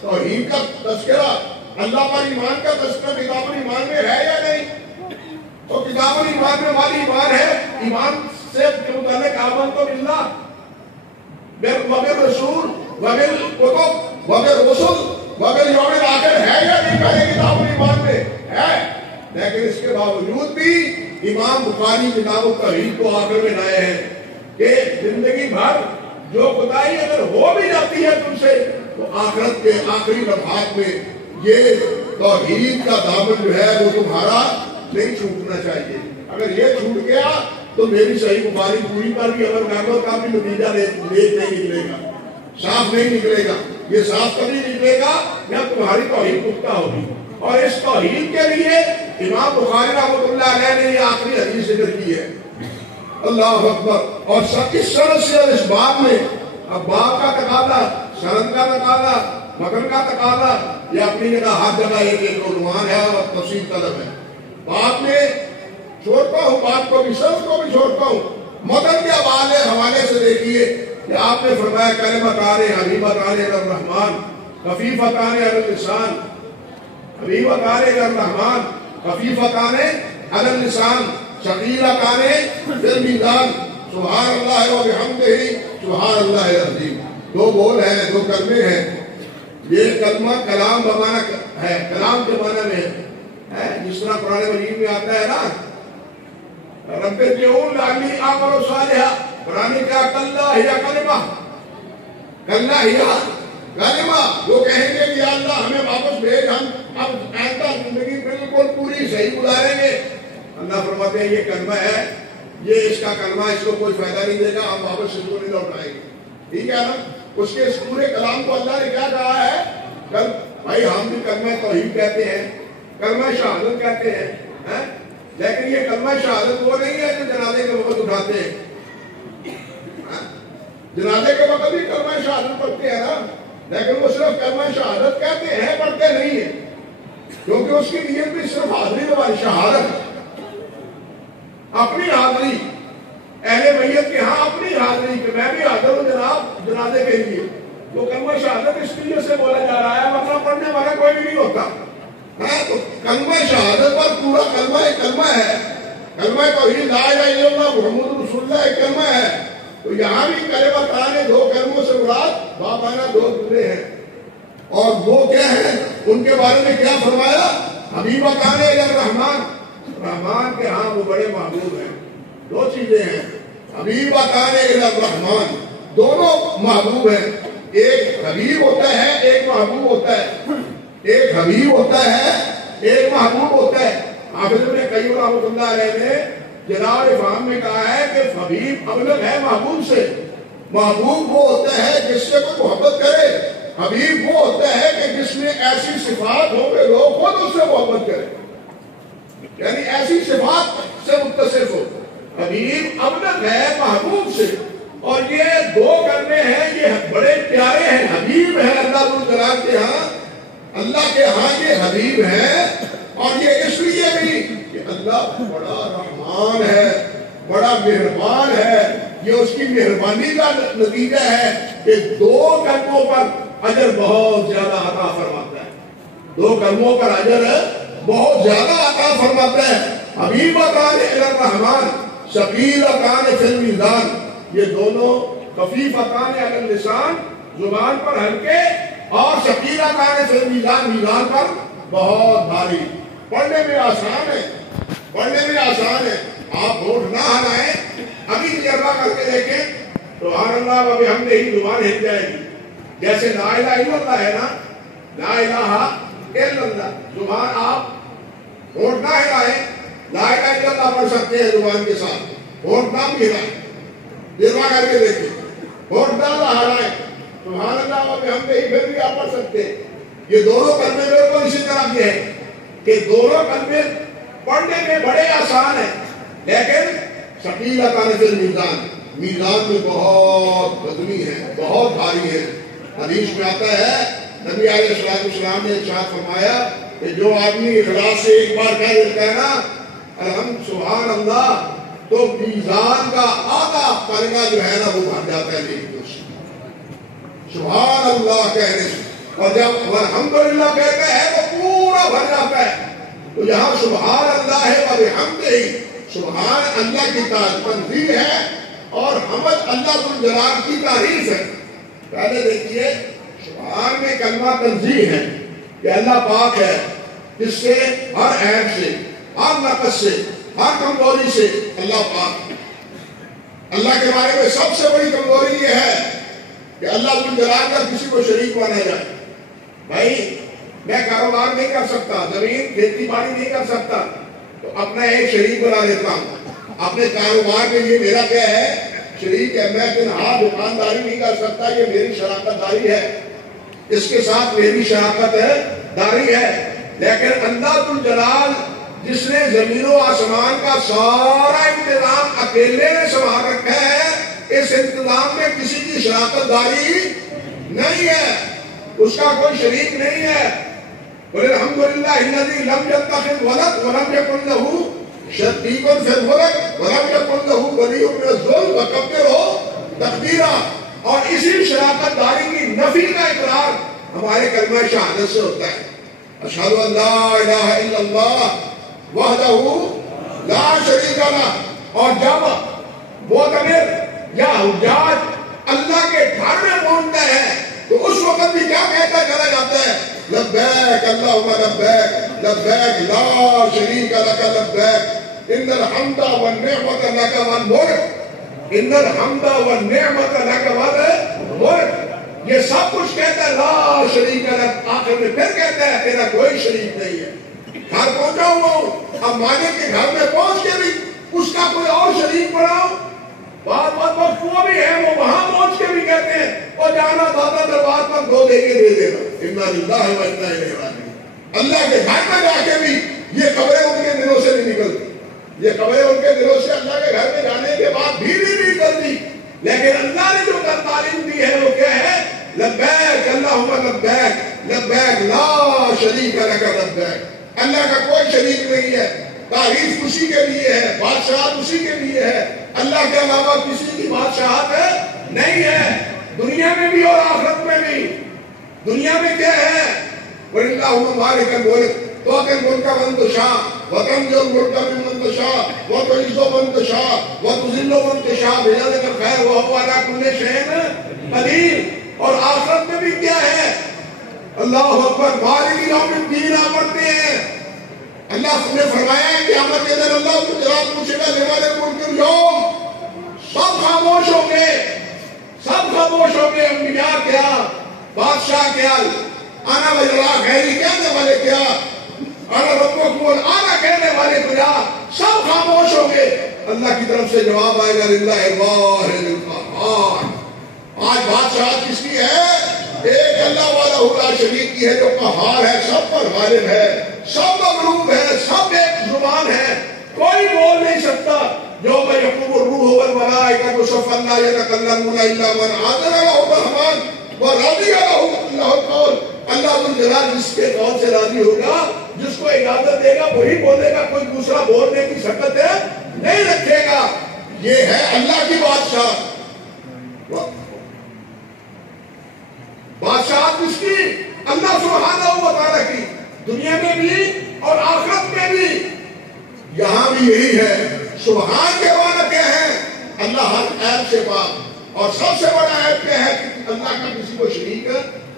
توحید کا تذکرہ، اللہ پر ایمان کا تذکرہ کتاب الایمان میں ہے یا نہیں؟ تو کتاب الایمان میں ہماری ایمان ہے، ایمان سے متعلق آمنت باللہ وبالرسول وبالکتب وبالرسل وبالیوم الآخر ہے یا نہیں پہلے کتاب الایمان میں ہے، لیکن اس کے باوجود بھی امام بخاری کتاب التوحید کو آخر میں لائے ہیں کہ زندگی بھر جو خدائی اگر ہو بھی جاتی ہے تم سے، تو آخرت کے آخری لمحات میں یہ توحید کا دامن جو ہے وہ تمہارا نہیں چھوٹنا چاہیے۔ اگر یہ چھوٹ گیا تو میری صحیح بخاری پوری پر بھی عمل کر لو، کا بھی نتیجہ نیک نہیں نکلے گا، صاف نہیں نکلے گا۔ یہ صاف کبھی نکلے گا یا تمہاری توحید پختہ ہوگی، اور اس توحید کے لیے امام بخاری رحمۃ اللہ علیہ نے یہ آخری حدیث ذکر کی ہے۔ اللہ اکبر۔ اور اس سند سے اور اس باب میں اب باب کا تقاضا، سند کا تقاضا، متن کا تقاضا، یہ اپنی جگہ ہر جگہ ایک عنوان ہے اور تفصیل طلب ہے۔ باب میں چھوڑتا ہوں، بات کو بھی، سند کو بھی چھوڑتا ہوں، متن کے حوالے سے دیکھیے کہ آپ نے فرمایا کلمتان حبیبتان الی الرحمن خفیفتان علی اللسان، حبیبتان الی الرحمن خفیفتان علی اللسان ثقیلتان فی المیزان سبحان اللہ و بحمدہ سبحان اللہ العظیم۔ دو بول ہیں، دو کلمے ہیں۔ یہ کلمہ کلام بمانا ہے، کلام کے معنی میں ہے، جس طرح قرآن مجید میں آتا ہے نا رب ارجعون لعلی اعمل صالحا، قرآن کیا کلّا ہی کلمہ، کلّا ہی کلمہ، جو کہیں گے کہ یا اللہ ہمیں واپس بھیج، ہم اب آئندہ زندگی بالکل پوری صحیح گزاریں گے، اللہ فرماتے ہیں یہ کلمہ ہے، یہ اس کا کلمہ اس کو کوئی فائدہ نہیں دے گا، ہم واپس اس کو نہیں لوٹائیں گے، ٹھیک ہے نا؟ اس کے اس پورے کلام کو اللہ نے کیا کہا ہے؟ بھائی ہم بھی کلمہ توحید کہتے ہیں، کلمہ شہادت کہتے ہیں، لیکن یہ کلمہ شہادت وہ نہیں ہے جو جنازے کے وقت اٹھاتے ہیں، جنازے کے وقت بھی کلمہ شہادت پڑھتے ہیں نا، لیکن وہ صرف کلمہ شہادت کہتے ہیں، پڑھتے نہیں ہیں، کیونکہ اس کی نیت بھی صرف حاضری ہماری شہادت، اپنی حاضری، اہل میت کے ہاں اپنی حاضری کہ میں بھی حاضر ہوں جناب جنازے کے لیے، تو کلمہ شہادت اس لیے سے بولا جا رہا ہے ورنہ پڑھنے والا کوئی بھی نہیں ہوتا. تو کلمہ شہادت پر پورا کلمہ ایک کلمہ ہے. کلمہ توحید لا الہ الا اللہ محمد رسول اللہ ایک کلمہ ہے. تو یہاں بھی کلمتان دو کلموں سے مراد بامعنی دو جملے ہیں. اور وہ کیا ہیں؟ ان کے بارے میں کیا فرمایا؟ حبیبتان الی الرحمن، رحمان کے ہاں وہ بڑے محبوب ہیں. دو چیزیں ہیں، حبیبتان الی الرحمن، دونوں محبوب ہیں. ایک حبیب ہوتا ہے، ایک محبوب ہوتا ہے. ایک حبیب ہوتا ہے، ایک محبوب ہوتا ہے. حافظ ابن قیم رحمۃ اللہ علیہ نے جلال افہام میں کہا ہے کہ حبیب ابلغ ہے محبوب سے. محبوب وہ ہوتا ہے جس سے کوئی محبت کرے، حبیب وہ ہوتا ہے کہ جس میں ایسی صفات ہوں کہ لوگ خود اس سے محبت کریں، یعنی ایسی صفات سے متصف ہو. حبیب ابلغ ہے محبوب سے. اور یہ دو کلمے ہیں، یہ بڑے پیارے ہیں. حبیب ہے اللہ ذوالجلال کے ہاں، اللہ کے ہاں یہ حبیب ہے. اور یہ اس لیے بھی کہ اللہ بڑا رحمان ہے، بڑا مہربان ہے. یہ اس کی مہربانی کا نتیجہ ہے کہ دو کلموں پر اجر بہت زیادہ عطا فرماتا ہے. دو کلموں پر اجر بہت زیادہ عطا فرماتا ہے. حبیبتان الی الرحمن، ثقیلتان فی المیزان، یہ دونوں خفیفتان علی اللسان، زبان پر ہلکے، اور ثقیلتان فی المیزان، میزان پر بہت بھاری. پڑھنے میں آسان ہے، پڑھنے میں آسان ہے. آپ ہوٹ نہ ہلائیں، ابھی تجربہ کر کے دیکھیں سبحان اللہ و بحمدہ ہی زبان ہل جائے گی. جیسے لا الہ الا اللہ ہے نا، لا الہ الا اللہ، زبان آپ ہوٹ نہ ہلائیں، لا الہ الا اللہ پڑھ سکتے ہیں زبان کے ساتھ. ہوٹ نہ بھی ہلائیں، تجربہ کر کے دیکھیں. ہوٹ نہ ہلائیں، سبحان اللہ و بحمدہ ہی پھر بھی آپ پڑھ سکتے ہیں. یہ دونوں کلمے بالکل اسی طرح کے ہیں کہ دونوں کلمے پڑھنے میں بڑے آسان ہیں، لیکن ثقیلتان فی المیزان، میزان میں بہت وزنی ہے، بہت بھاری ہے. حدیث میں آتا ہے نبی علیہ السلام نے ارشاد فرمایا کہ جو آدمی اخلاص سے ایک بار کہہ دیتا ہے نا الحمد سبحان اللہ، تو میزان کا آدھا پلنگا جو ہے نا وہ بھر جاتا ہے نیکی سے، سبحان اللہ کہنے سے. اور جب الحمدللہ کہتا ہے تو پورا بھر جاتا ہے. تو یہاں سبحان اللہ ہے و بحمدہ، سبحان اللہ کی تنزیہ ہے اور حمد اللہ ذوالجلال کی تعریف ہے. پہلے دیکھیے سبحان میں کلمہ تنزیہ ہے کہ اللہ پاک ہے، جس سے ہر عیب سے، ہر نقص سے، ہر کمزوری سے اللہ پاک. اللہ کے بارے میں سب سے بڑی کمزوری یہ ہے کہ اللہ ذوالجلال کا کسی کو شریک بنا جائے. بھائی میں کاروبار نہیں کر سکتا، زمین کھیتی باڑی نہیں کر سکتا، تو اپنا ایک شریک بنا لیتا ہوں. اپنے کاروبار میں یہ میرا کیا ہے؟ شریک ہے. میں تنہا دکانداری نہیں کر سکتا، یہ میری شراکت داری ہے، اس کے ساتھ میری شراکت داری ہے. لیکن اللہ ذوالجلال جس نے زمین و آسمان کا سارا انتظام اکیلے نے سنبھال رکھا ہے، اس انتظام میں کسی کی شراکت داری نہیں ہے، اس کا کوئی شریک نہیں ہے. قل الحمدللہ الذی لم یتخذ ولد ولم یکن لہ شریک فی الملک ولم یکن لہ ولی من الذل وکبرہ تکبیرا. اور اسی شراکت داری کی نفی کا اقرار ہمارے کلمہ شہادت سے ہوتا ہے. اشہد ان لا الہ الا اللہ وحدہ لا شریک لہ. اور جب معتمر یا حجاج اللہ کے گھر میں پہنچتا ہے تو اس وقت بھی کیا کہتا چلا جاتا ہے؟ لبیک اللہم لبیک لبیک لا شریک لک لبیک ان الحمد والنعمت لک والملک ان الحمد والنعمت لک والملک. یہ سب کچھ کہتا ہے لا شریک لک، آخر میں پھر کہتا ہے تیرا کوئی شریک نہیں ہے. گھر پہنچا ہوا ہوں، اب مالک کے گھر میں پہنچ کے بھی اس کا کوئی اور شریک بناؤ. بات وقت وہ بھی ہے، وہ وہاں پہنچ کے بھی کہتے ہیں اور جانا دادا دربار پر دو دے کے دے دینا، انا للہ و انا الیہ راجعون. اللہ کے گھر میں جا کے بھی یہ خبریں ان کے دلوں سے نہیں نکلتی، یہ خبریں ان کے دلوں سے اللہ کے گھر میں جانے کے بعد بھی نہیں نکلتی. لیکن اللہ نے جو تعلیم دی ہے وہ کیا ہے؟ لبیک اللہم لبیک لبیک لا شریک لک لبیک. اللہ کا کوئی شریک نہیں ہے، تعریف اسی کے لیے ہے، بادشاہت اسی کے لیے ہے، اللہ کے علاوہ کسی کی بادشاہت نہیں ہے. دنیا میں بھی اور آخرت میں بھی. دنیا میں کیا ہے؟ وَلِلَّهُ مَالِكَ الْمُلْكِ تُؤْتِي الْمُلْكَ مَن تَشَاءُ وَتَنزِعُ الْمُلْكَ مِمَّن تَشَاءُ وَتُعِزُّ مَن تَشَاءُ وَتُذِلُّ مَن تَشَاءُ بِيَدِكَ الْخَيْرُ وَهُوَ عَلَىٰ كُلِّ شَيْءٍ قَدِيرٌ. اور آخرت میں بھی کیا ہے؟ اللہ اکبر. مالک یوم الدین آپ پڑھتے ہیں. اللہ نے فرمایا ہے قیامت کے دن اللہ کو جواب پوچھے گا لمن الملک اليوم. سب خاموش ہوں گے, سب خاموش ہوں گے. انبیاء کیا, بادشاہ کیا, آنا وجلا غیری کہنے والے کیا, آنا ربکم العالی کہنے والے کیا, سب خاموش ہوں گے. اللہ کی طرف سے جواب آئے گا للہ الواحد القہار. آج بادشاہ کس کی ہے؟ ایک اللہ والا لا شریک کی ہے جو قہار ہے, سب پر غالب ہے, سب مغلوب ہے, سب ایک زبان ہے, کوئی بول نہیں سکتا. یوم یقوم الروح والملائکۃ صفا لا یتکلمون الا من اذن له الرحمن ورضی له اللہ القول. اللہ ذو الجلال جس کے قول سے راضی ہوگا, جس کو اجازت دے گا وہی بولے گا, کوئی دوسرا بولنے کی شکت نہیں رکھے گا. یہ ہے اللہ کی بادشاہ. بادشاہت کس کی؟ اللہ سبحانہ و تعالیٰ کی. دنیا میں بھی اور آخرت میں بھی. یہاں بھی یہی ہے. سبحان کے معنی کیا ہے؟ اللہ ہر عیب سے پاک. اور سب سے بڑا عیب کیا ہے کہ اللہ کا کسی کو شریک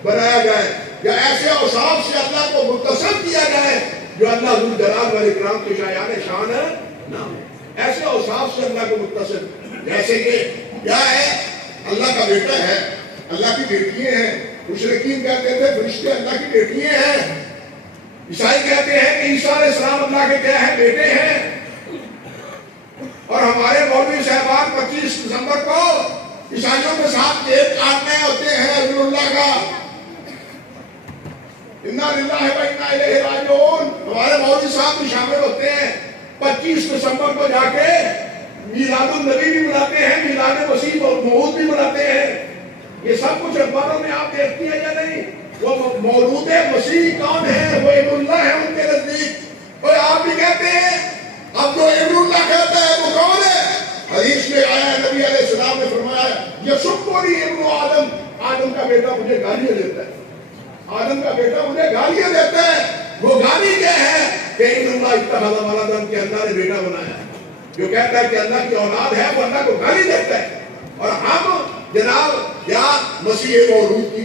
بنایا جائے یا ایسے اوصاف سے اللہ کو متصف کیا جائے جو اللہ ذو الجلال والاکرام کے شایان شان نہ ہو. ایسے اوصاف سے اللہ کو متصف, جیسے کہ کیا ہے, اللہ کا بیٹا ہے, اللہ کی بیٹیاں ہیں. مشرکین کہتے تھے فرشتے اللہ کی بیٹیاں ہیں. عیسائی کہتے ہیں کہ عیسیٰ علیہ السلام اللہ کے کیا ہیں, بیٹے ہیں. اور ہمارے مولوی صاحبان 25 دسمبر کو عیسائیوں کے ساتھ کیک کاٹنے ہوتے ہیں رضی اللہ کا. انا للہ و انا الیہ راجعون. ہمارے مولوی صاحب بھی شامل ہوتے ہیں. 25 دسمبر کو جا کے میلاد النبی بھی مناتے ہیں, میلاد مسیح موعود بھی مناتے ہیں. یہ سب کچھ اخباروں میں آپ دیکھتی ہیں یا نہیں؟ وہ مولود مسیح کون ہے؟ وہ ابن اللہ ہے ان کے نزدیک. اور آپ بھی کہتے ہیں. اب جو ابن اللہ کہتا ہے وہ کون ہے؟ حدیث میں آیا ہے, نبی علیہ السلام نے فرمایا یسبنی ابن آدم. آدم کا بیٹا مجھے گالیاں دیتا ہے, آدم کا بیٹا مجھے گالیاں دیتا ہے. وہ گالی کیا ہے کہ ابن اللہ اتخذ ولدا, کہ اللہ نے بیٹا بنایا. جو کہتا ہے کہ اللہ کی اولاد ہے وہ اللہ کو گالی دیتا ہے. اور ہم جناب یا مسیح مولود کی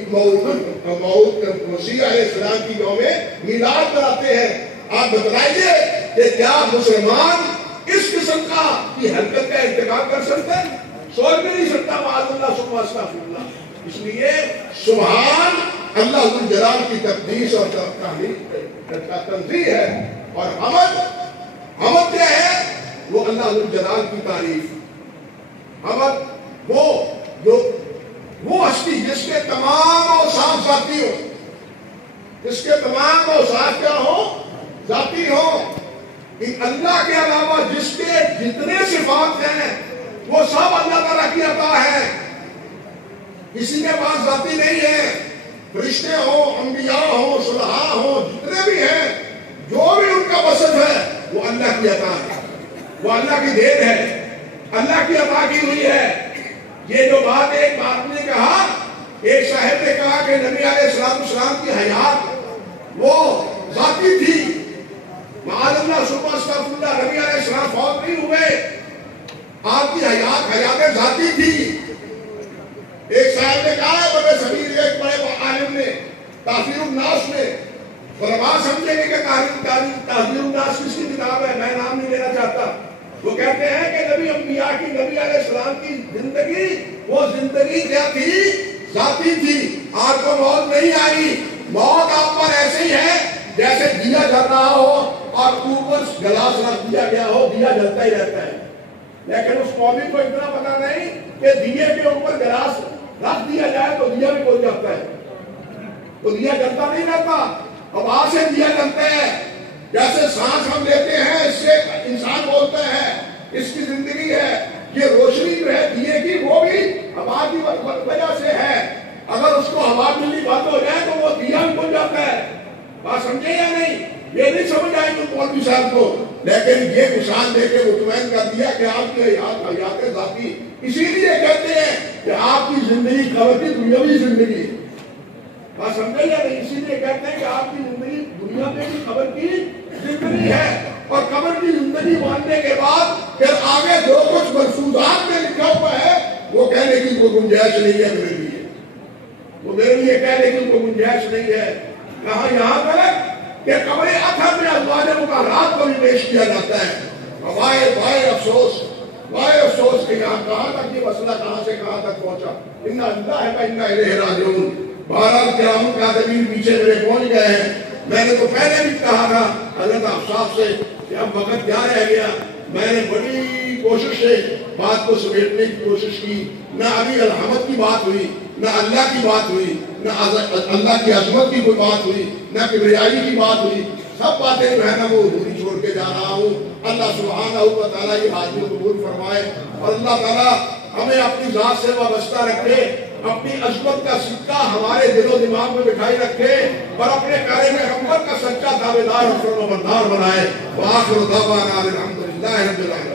مسیح علیہ السلام کی یوم میلاد مناتے ہیں. آپ بتلائیے کہ کیا مسلمان اس قسم کی حرکت کا ارتکاب کر سکتے ہیں؟ سوچ بھی نہیں سکتا. معاذ اللہ ثم استغفر اللہ. اس لیے سبحان اللہ ذو الجلال کی تقدیس اور تنزیہ ہے. اور حمد کیا ہے؟ وہ اللہ ذو الجلال کی تعریف. حمد وہ ہستی جس کے تمام اوصاف ذاتی ہو, جس کے تمام اوصاف کیا ہو, ذاتی ہو. اللہ کے علاوہ جس کے جتنے صفات ہیں وہ سب اللہ تعالیٰ کی عطا ہے. کسی کے پاس ذاتی نہیں ہے. فرشتے ہوں, انبیاء ہوں, صلحاء ہوں, جتنے بھی ہیں, جو بھی ان کا وصف ہے وہ اللہ کی عطا ہے, وہ اللہ کی دین ہے, اللہ کی عطا کی ہوئی ہے. یہ جو بات ایک آدمی نے کہا, ایک صاحب نے کہا کہ نبی علیہ السلام کی حیات وہ ذاتی تھی. معاذ اللہ ثم استغفر اللہ. نبی علیہ السلام فوت نہیں ہوئے, آپ کی حیات ذاتی تھی. ایک صاحب نے کہا ہے بڑے سبیر, ایک بڑے عالم نے تحذیر الناس میں, علماء سمجھیں گے کہ تحذیر الناس کس کی کتاب ہے, میں نام نہیں لینا چاہتا. وہ کہتے ہیں کہ نبی انبیاء کی, نبی علیہ السلام کی زندگی, وہ زندگی کیا تھی, ذاتی تھی. آپ کو موت نہیں آئی. موت آپ پر ایسے ہی ہے جیسے دیا جل رہا ہو اور اوپر گلاس رکھ دیا گیا ہو, دیا جلتا ہی رہتا ہے. لیکن اس قومی کو اتنا پتا نہیں کہ دیے کے اوپر گلاس رکھ دیا جائے تو دیا بھی بول جاتا ہے, تو دیا جلتا نہیں رہتا. اب آج سے دیا جلتا ہے. جیسے سانس ہم لیتے ہیں, اس سے انسان بولتا ہے, اس کی زندگی ہے. یہ روشنی جو ہے دیے کی وہ بھی ہوا کی وجہ سے ہے. اگر اس کو ہوا ملنی بند ہو جائے تو وہ دیا بھی بن جاتا ہے. بات سمجھے یا نہیں؟ یہ نہیں سمجھ آئی تو مولوی صاحب کو, لیکن یہ مثال دے کے مطمئن کر دیا کہ آپ کی حیات ذاتی. اسی لیے کہتے ہیں کہ آپ کی زندگی قبر کی دنیاوی زندگی ہے. بات سمجھے یا نہیں؟ اسی لیے کہتے ہیں کہ آپ کی زندگی دنیا میں بھی قبر کی زندگی ہے. اور قبر کی زندگی ماننے کے بعد پھر آگے جو کچھ مرفوضات میں لکھا ہوا ہے وہ کہنے کی کوئی گنجائش نہیں ہے میرے لیے. وہ میرے لیے کہنے کی کوئی گنجائش نہیں ہے. کہاں یہاں پر کہ قبر اطہر میں ازواج مطہرات کو بھی پیش کیا جاتا ہے. وائے افسوس کہ یہاں کہاں تک یہ مسئلہ کہاں سے کہاں تک پہنچا. انا للہ و انا الیہ راجعون. بہرحال کرام کاتبین پیچھے میرے پہنچ گئے ہیں. میں نے تو پہلے بھی کہا تھا حضرت صاحب سے کہ اب وقت کیا رہ گیا. میں نے بڑی کوشش سے بات کو سمیٹنے کی کوشش کی. نہ ابھی الحمد کی بات ہوئی, نہ اللہ کی بات ہوئی, نہ اللہ کی عظمت کی کوئی بات ہوئی, نہ کبریائی کی بات ہوئی. سب باتیں جو ہے نا وہ ادھوری چھوڑ کے جا رہا ہوں. اللہ سبحانہ و تعالیٰ یہ حاضری قبول فرمائے اور اللہ تعالیٰ ہمیں اپنی ذات سے وابستہ رکھے, اپنی عظمت کا سکہ ہمارے دل و دماغ میں بٹھائی رکھے اور اپنے پیارے پیغمبر کا سچا تابعدار اور فرمانبردار بنائے. وآخر دعوانا الحمدللہ رب العالمین.